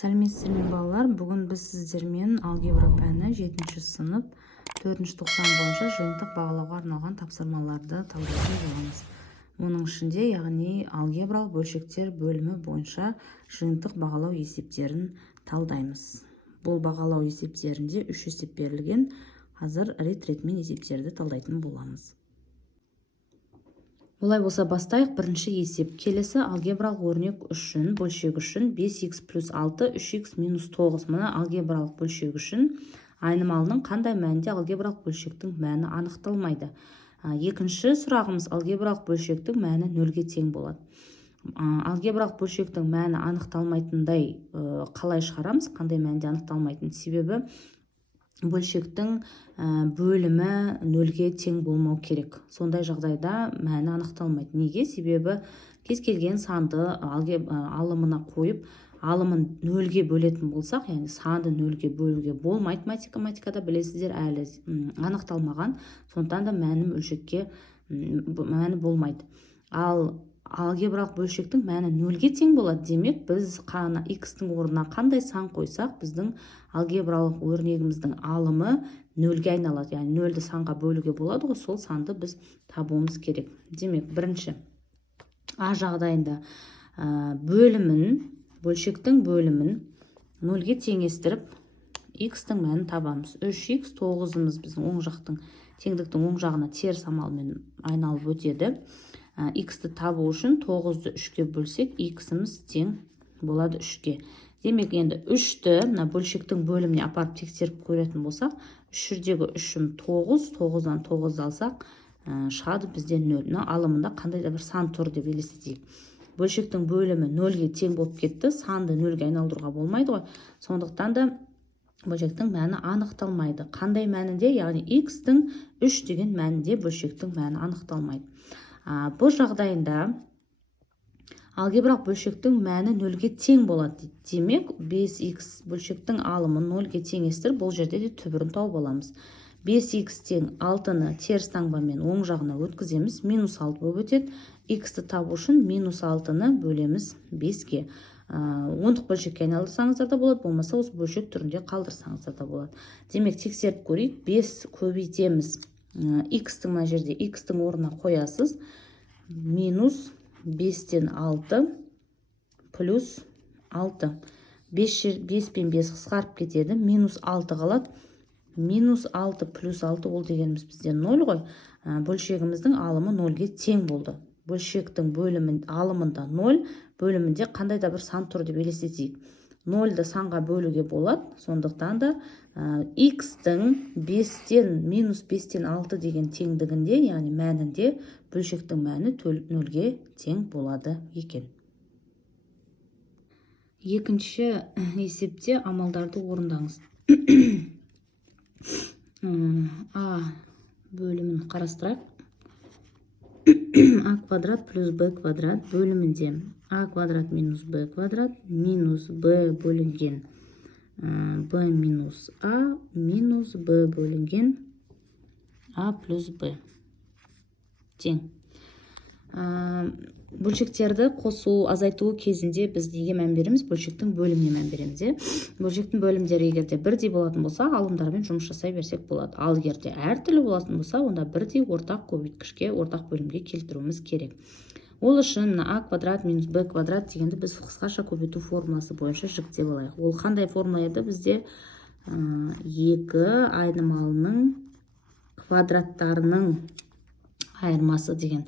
Сәлеметсіздер ме балалар? Бүгін біз сіздермен алгебра пәні 7-ші сынып 4-ші тоқсан бойынша жиынтық бағалауға арналған тапсырмаларды талдайтын боламыз. Оның ішінде, яғни алгебралық бөлшектер бөлімі бойынша жиынтық бағалау есептерін талдаймыз. Бұл бағалау есептерінде 3 есеп берілген. Қазір рет-ретімен есептерді талдайтын боламыз. Олай болса бастайық. Бірінші есеп. Келесі алгебралық өрнек үшін бөлшек үшін 5х плюс 6 3х минус 9. Мына алгебралық бөлшек үшін айнымалының қандай мәнінде алгебралық бөлшектің мәні анықталмайды. Екінші сұрағымыз алгебралық бөлшектің мәні 0-ге тең болады. Алгебралық бөлшектің мәні анықталмайтындай қалай шығарамыз? Қандай мәнде анықталмайтын? Себебі бөлшектің бөлімі 0-ге тең болмау керек. Сондай жағдайда мәні анықталмайды. Неге? Себебі кез келген санды алымына қойып, алымын 0-ге бөлетін болсақ, яғни санды 0-ге бөлуге болмайды. Математикада білесіздер, әлі анықталмаған. Сондықтан да мәні болмайды. Ал алгебралық бөлшектің мәні 0-ге тең болады. Демек, біз x-тің орнына қандай сан қойсақ, біздің алгебралық өрнегіміздің алымы 0-ге айналады. Яғни 0-ді санға бөлуге болады ғой, сол санды біз табуымыз керек. Демек, бірінші А жағдайында бөлшектің бөлімін 0-ге теңестіріп, x-тің мәнін табамыз. 3х 9-ымыз біздің оң жақтың теңдіктің оң жағына теріс амалмен айналып өтеді. X-ті табу үшін 9-ды 3-ке бөлсек, x-іміз тең болады 3-ке. Демек, енді 3-ті бөлшектің бөліміне апарып тексеріп көретін болсақ, 3-дегі 3-ім 9, 9-дан 9-ды алсақ, шығады бізде 0. Алымында қандай да бір сан тұр деп елестетейік. Бөлшектің бөлімі 0-ге тең болып кетті, санды 0-ге айналдыруға болмайды ғой. Сондықтан да бөлшектің мәні анықталмайды. Қандай мәнінде, яғни x-тің 3 деген мәнінде бөлшектің мәні анықталмайды. Бұл жағдайында алгебралық бөлшектің мәні 0-ге тең болады. Демек, 5х бөлшектің алымын 0-ге теңестіріп, бұл жерде де түбірін тауып аламыз. 5х тең 6-ны теріс таңбамен оң жағына өткіземіз, минус 6 болып өтеді. X-ті табу үшін минус 6-ны бөлеміз 5-ге. Ондық бөлшекке айналдырсаңыздар да болады, болмаса осы бөлшек түрінде қалдырсаңыздар да болады. Демек, тексеріп көрейік. 5 көбейтеміз. X-тің мына жерде x-тің орнына қоясыз. Минус 5-тен 6 плюс 6. 5 пен 5 қысқарып кетеді. Минус 6 қалады. Минус 6 плюс 6 ол дегеніміз бізде 0 ғой. Бөлшегіміздің алымы 0-ге тең болды. Бөлшектің алымында 0, бөлімінде қандай да бір сан тұр деп елестетейік. 0-ді санға бөлуге болады. Сондықтан да x-тің 5-тен минус 5-тен 6 деген теңдігінде, яғни мәнінде бөлшектің мәні 0-ге тең болады екен. Екінші есепте амалдарды орындаңыз. А бөлімін қарастырайық. А квадрат плюс Б квадрат бөлімінде А квадрат минус Б квадрат минус Б бөлінген Б минус А минус Б бөлінген А плюс Б тең. Бөлшектерді қосу, азайту кезінде біз неге мән береміз? Бөлшектің бөліміне мән береміз. Бөлшектің бөлімдері егерде бірдей болатын болса, алымдармен жұмыс жасай берсек болады. Ал егерде әртүрлі болатын болса, онда бірдей ортақ көбейткішке, ортақ бөлімге келтіруіміз керек. Ол үшін А квадрат минус Б квадрат дегенді біз қысқаша көбейту формуласы бойынша жіктеп алайық. Ол қандай формула еді? Бізде екі айнымалының квадраттарының айырмасы деген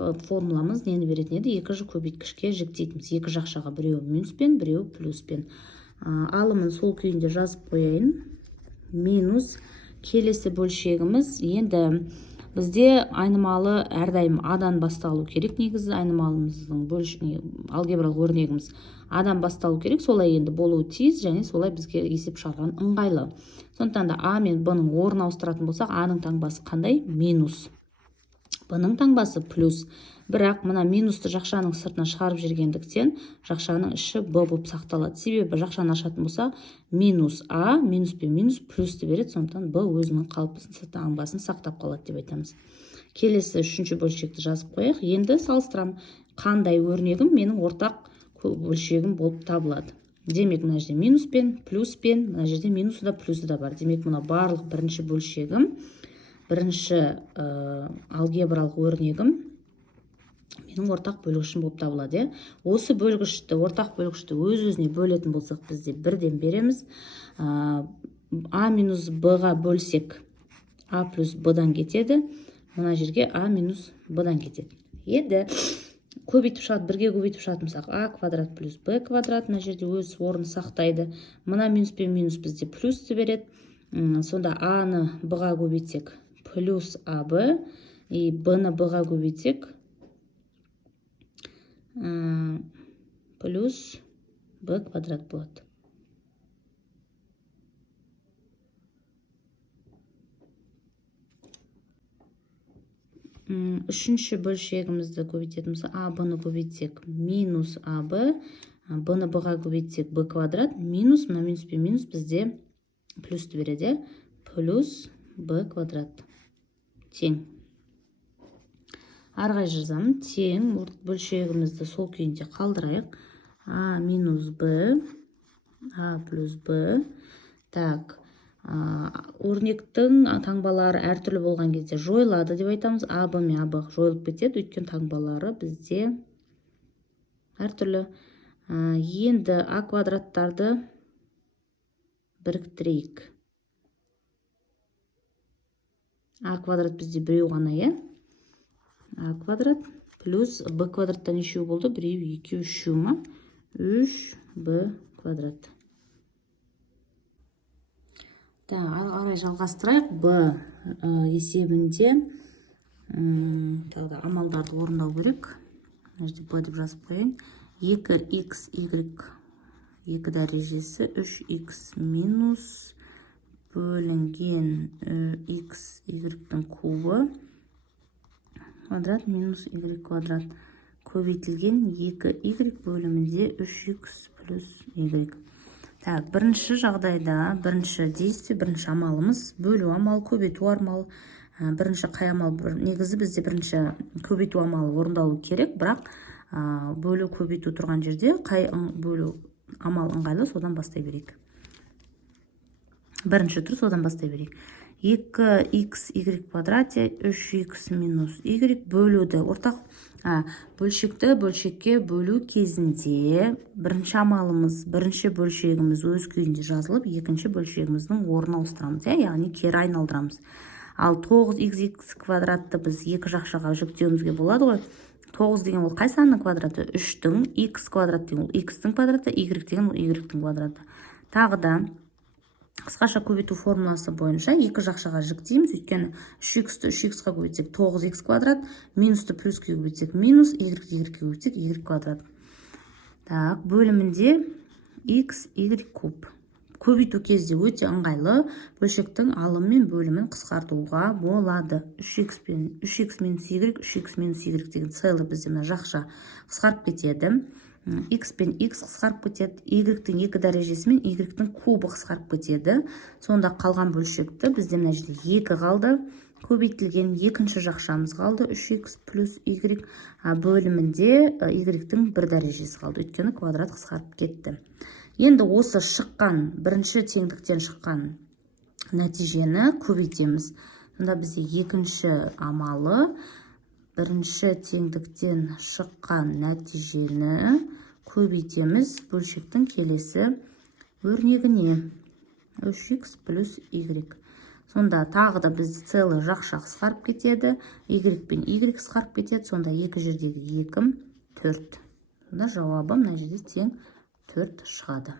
формуламыз нені беретін еді? Екі жақ көбейткішке жіктейтіміз. Екі жақшаға біреуі минуспен, біреуі плюспен. Алымын сол күйінде жазып қояйын. Минус келесі бөлшегіміз. Енді бізде айнымалы әрдайым адан басталу керек. Негізі айнымалымыздың алгебралық өрнегіміз адан басталу керек. Солай енді болуы тиіс, және солай бізге есеп шығарған ыңғайлы. Сондықтан да А мен Б-ның орнын ауыстыратын болсақ, А-ның таңбасы қандай? Минус. Б-ның таңбасы плюс. Бірақ мына минусты жақшаның сыртына шығарып жергендіктен жақшаның іші Б болып сақталады. Себебі жақшаны ашатын болса, минус А, минус пен минус плюсті береді. Сондықтан Б өзінің қалыпты таңбасын сақтап қалады деп айтамыз. Келесі үшінші бөлшекті жазып қояйық. Енді салыстырам. Қандай өрнегім менің ортақ бөлшегім болып табылады. Демек, мына жерде минуспен, плюспен, мына жерде минусы да плюсы да бар. Демек, мына барлық бірінші бөлшегім, бірінші алгебралық өрнегім менің ортақ бөлгішім болып табылады. Осы бөлгішті, ортақ бөлгішті өз-өзіне бөлетін болсақ, бізде бірден береміз. А минус Б-ға бөлсек, А плюс Б-дан кетеді. Мына жерге А минус Б-дан кетеді. Еді көбейтіп шығады, бірге көбейтіп шығатымсақ, А квадрат плюс Б квадрат, мына жерде өз орнын сақтайды. Мына минус пен минус бізде плюсті береді. Сонда А-ны Б-ға көбейтсек, плюс АБ, и Б-ны Б-ға көбейтсек, плюс Б квадрат болады. Үшінші бөлшегімізді көбейтетіміз, А, Б-ны көбейтсек, минус АБ, Б-ны Б-ға көбейтсек, Б квадрат, минус, мына минус пен минус бізде плюсті береді, плюс Б квадрат. Тең. Арғай жазамын, тең, бөлшегімізді сол күйінде қалдырайық. А минус Б, А плюс Б. Так, өрнектің таңбалары әртүрлі болған кезде жойылады деп айтамыз. А, Б мен А, Б жойылып кетеді, өйткені таңбалары бізде әртүрлі. Енді А квадраттарды біріктірейік. А квадрат бізде біреу ғана, А квадрат плюс Б квадраттан нешеу болды? Біреу, екеу, үшеу ма? 3Б квадрат. Ары қарай жалғастырайық. Б есебінде тағы амалдарды орындау керек. Б деп жазып қойын. 2х, y 2 дәрежесі 3х минус бөлінген x, y-тің кубы квадрат минус y квадрат көбейтілген 2y бөлімінде 3х плюс y. Так, бірінші жағдайда, бірінші действие, бірінші амалымыз бөлу амалы, көбейту амалы. Бірінші қай амал? Негізі бізде бірінші көбейту амалы орындалу керек, бірақ бөлу көбейту тұрған жерде қай бөлу амал ыңғайлы, содан бастай берейік. Бірінші тұр, содан бастай берейік. 2х y квадрате 3х минус y бөлуді ортақ бөлшекті бөлшекке бөлу кезінде бірінші амалымыз, бірінші бөлшегіміз өз күйінде жазылып, екінші бөлшегіміздің орнын ауыстырамыз, яғни кері айналдырамыз. Ал 9х квадратты біз екі жақшаға жүктеуімізге болады ғой. 9 деген ол қай санның квадраты? 3-тің, х квадрат деген ол х-тің квадраты, y деген ол y-тің квадраты. Тағы да қысқаша көбейту формуласы бойынша екі жақшаға жүктейміз, өйткені 3х-ті 3х-ға көбейтсек 9х квадрат, минусты плюске көбейтсек минус, y-ге көбейтсек y квадрат. Так, бөлімінде x, y куб. Көбейту кезде өте ыңғайлы, бөлшектің алым мен бөлімін қысқартуға болады. 3х минус y, 3х минус y деген целый бізде мына жақша қысқарып кетеді. X пен X қысқарып кетеді, Y-тің 2 дәрежесі мен Y-тің кубы қысқарып кетеді. Сонда қалған бөлшекті бізде мына жерде 2 қалды. Көбейтілген екінші жақшамыз қалды, 3X плюс Y бөлімінде Y-тің 1 дәрежесі қалды. Өйткені квадрат қысқарып кетті. Енді осы шыққан, бірінші теңдіктен шыққан нәтижені көбейтеміз. Сонда бізде екінші амалы бірінші теңдіктен шыққан нәтижені көбейтеміз бөлшектің келесі өрнегіне 3х плюс y. Сонда тағы да бізде целый жақша қысқарып кетеді, y пен y қысқарып кетеді, сонда екі жердегі 2 4. Сонда жауабы мына жерде тең 4 шығады.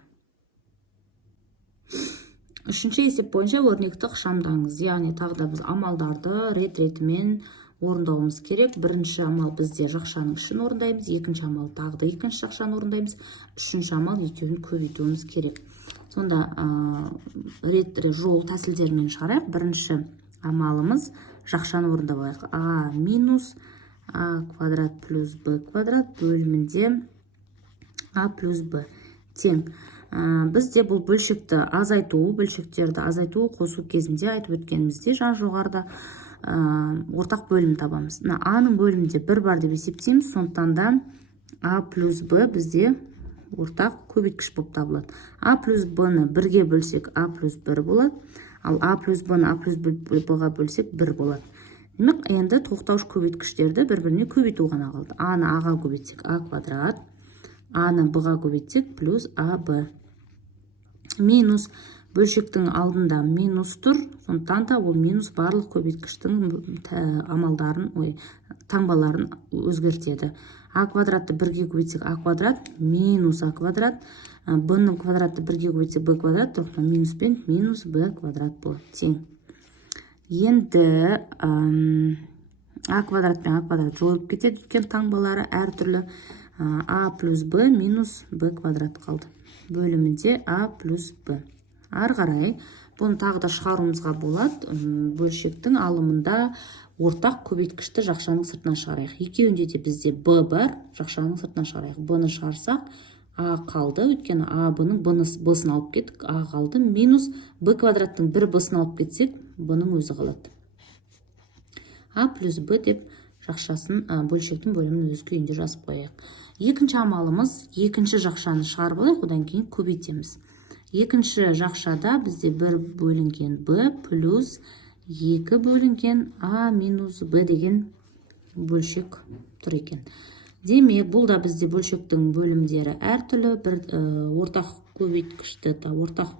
Үшінші есеп бойынша өрнекті ықшамдаңыз, яғни тағы да біз амалдарды рет-ретімен орындауымыз керек. Бірінші амал бізде жақшаның ішін орындаймыз, екінші амал тағы да екінші жақшаны орындаймыз, үшінші амал екеуін көбейтуіміз керек. Сонда жол тәсілдермен шығарайық. Бірінші амалымыз жақшаны орындап алайық. А минус А квадрат плюс Б квадрат бөлімінде А плюс Б тең. Бізде бұл бөлшекті азайту, бөлшектерді азайту қосу кезінде айтып өткенімізде жоғарыда ортақ бөлім табамыз. А-ның бөлімінде 1 бар деп есептейміз, сондықтан да А плюс Б бізде ортақ көбейткіш болып табылады. А плюс Б-ны 1-ге бөлсек, А плюс 1 болады. Ал А плюс Б-ны А плюс Б-ға бөлсек 1 болады. Демек, енді тоқтауыш көбейткіштерді бір-біріне көбейту ғана қалды. А-ны А-ға көбейтсек А квадрат, А-ны Б-ға көбейтсек плюс АБ. Минус бөлшектің алдында минус тұр, сондықтан да ол минус барлық көбейткіштің таңбаларын өзгертеді. А квадратты 1-ге көбейтсек А квадрат минус А квадрат, Б-ның квадратты 1-ге көбейтсек Б квадрат, тұрғын минус пен минус Б квадрат болады. Тең. Енді А квадрат пен А квадрат жойылып кетеді, өйткені таңбалары әртүрлі. А плюс Б минус Б квадрат қалды. Бөлімінде А плюс Б. Ары қарай бұны тағы да шығаруымызға болады. Бөлшектің алымында ортақ көбейткішті жақшаның сыртынан шығарайық. Екеуінде де бізде Б бар, жақшаның сыртынан шығарайық. Б-ны шығарсақ, А қалды, өйткені А Б-ның Б-сын алып кеттік, А қалды. Минус Б квадраттың 1 Б-сын алып кетсек, Б-ның өзі қалады. А плюс Б деп жақшасын, бөлшектің бөлімін өз күйінде жазып қояйық. Екінші амалымыз, екінші жақшаны шығарып алайық, одан кейін көбейтеміз. Екінші жақшада бізде 1 бөлінген Б плюс 2 бөлінген А минус Б деген бөлшек тұр екен. Демек, бұл да бізде бөлшектің бөлімдері әртүрлі. Бір ортақ көбейткішті ортақ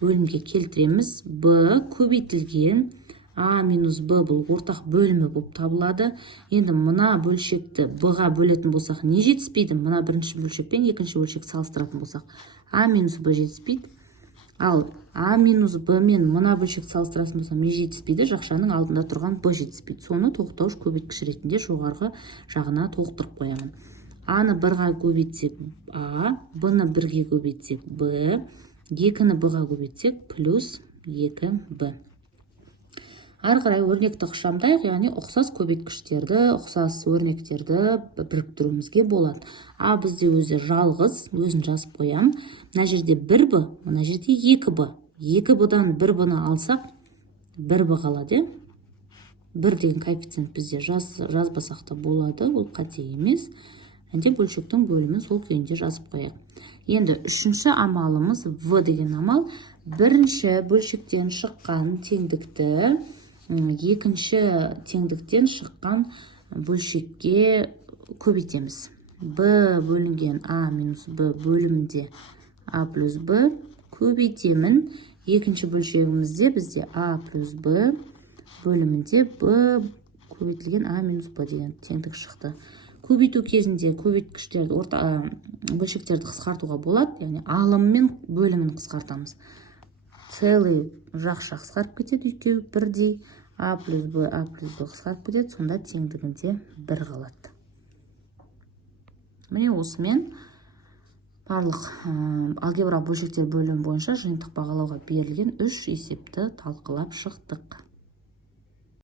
бөлімге келтіреміз. Б көбейтілген А минус Б бұл ортақ бөлімі болып табылады. Енді мына бөлшекті Б-ға бөлетін болсақ, не жетіспейді? Мына бірінші бөлшек пен екінші бөлшек салыстыратын болсақ, А минус Б жетіспейді. Ал А минус Б мен мына бөлшек салыстыратын болсақ, не жетіспейді? Жақшаның алдында тұрған Б жетіспейді. Соны тоқтауыш көбейткіш ретінде жоғарғы жағына толықтырып қоямын. А-ны 1-ға көбейтсек А, Б-ны 1-ге көбейтсек Б, 2-ні Б-ға көбейтсек плюс 2Б. Ары қарай өрнекті құшамдайық, яғни ұқсас көбейткіштерді, ұқсас өрнектерді біріктіруімізге болады. А бізде өзі жалғыз, өзін жазып қоям. Мына жерде 1Б, мына жерде 2Б. 2Б-дан 1Б-ны алсақ, 1Б қалады. 1 деген коэффициент бізде жазбасақ та болады, ол қате емес. Әнде бөлшектің бөлімін сол күйінде жазып қояйық. Енді үшінші амалымыз В деген амал. Бірінші бөлшектен шыққан теңдікті екінші теңдіктен шыққан бөлшекке көбейтеміз. Б бөлінген А минус Б бөлімінде А плюс Б көбейтемін. Екінші бөлшегімізде бізде А плюс Б бөлімінде Б көбейтілген А минус Б деген теңдік шықты. Көбейту кезінде көбейткіштерді, бөлшектерді қысқартуға болады, яғни алым мен бөлімін қысқартамыз. Целый жақша қысқарып кетеді, екеуі бірдей. А плюс Б қысқарып кетеді, сонда теңдігінде 1 қалады. Міне осымен барлық алгебра бөлшектер бөлімі бойынша жиынтық бағалауға берілген 3 есепті талқылап шықтық.